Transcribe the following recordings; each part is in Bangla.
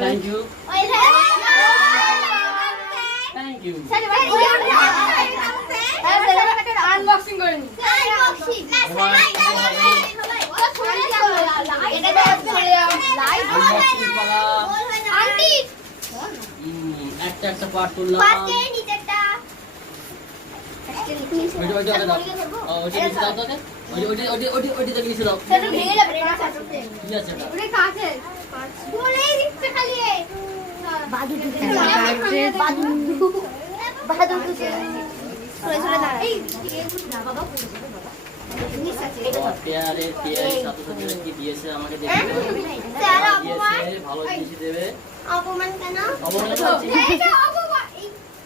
Thank you thank you. Unboxing করে নি। একটা একটা পার্ট তুললাম। কি দিয়েছে আমাকে ভালো জিনিস দেবে। অপমান কেন? অপমান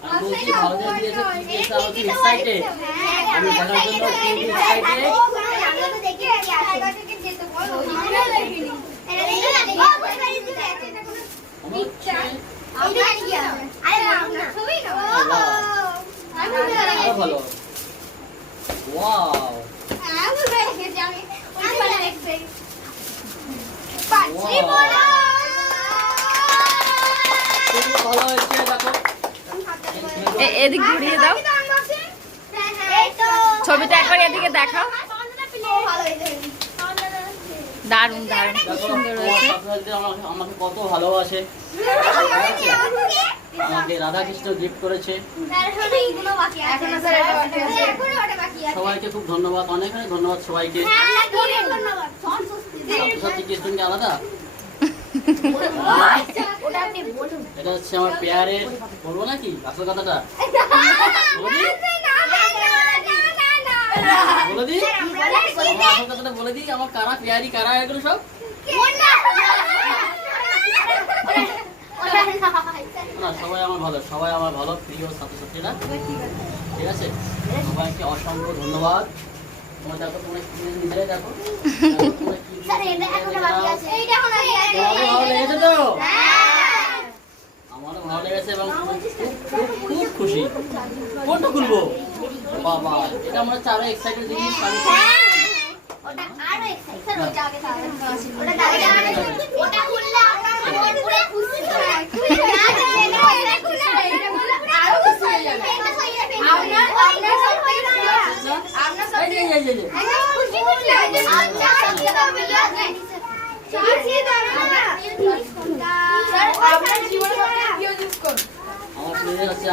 আমি বলছি ভালো জিনিস দিয়েছে, কি দিয়েছে আমি কি এক্সাইটেড। আমি জানার জন্য খুব এক্সাইটেড। ভালো ওয়াও ভালো হয়েছে দেখো। এদিক ঘুরিয়ে দাও, ছবিটা একবার এদিকে দেখাও। দারুণ দারুণ, খুব সুন্দর হয়েছে। আমাকে কত ভালোবাসে, আমাকে রাধা কৃষ্ণ গিফট করেছে। সবাইকে খুব ধন্যবাদ, অনেক অনেক ধন্যবাদ সবাইকে। ছাত্রছাত্রী কৃষ্ণকে আলাদা, এটা হচ্ছে আমার পেয়ারের, বলবো নাকি আসল কথাটা? বলে দিই আমার আসল কথাটা বলে দিই, আমার কারা পেয়ারি কারা এগুলো সব। না সবাই আমার ভালো, সবাই আমার ভালো প্রিয় ছাত্রছাত্রীরা, ঠিক আছে? সবাইকে অসংখ্য ধন্যবাদ। তোমরা দেখো, তোমরা নিজেরাই দেখো ভালো লেগেছে তো? আমারও ভালো লেগেছে এবং খুব খুশি। কোনটা খুলবো বাবা, এটা মনে হচ্ছে আরো এক্সাইটেড জিনিস।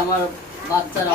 আমার বাচ্চারা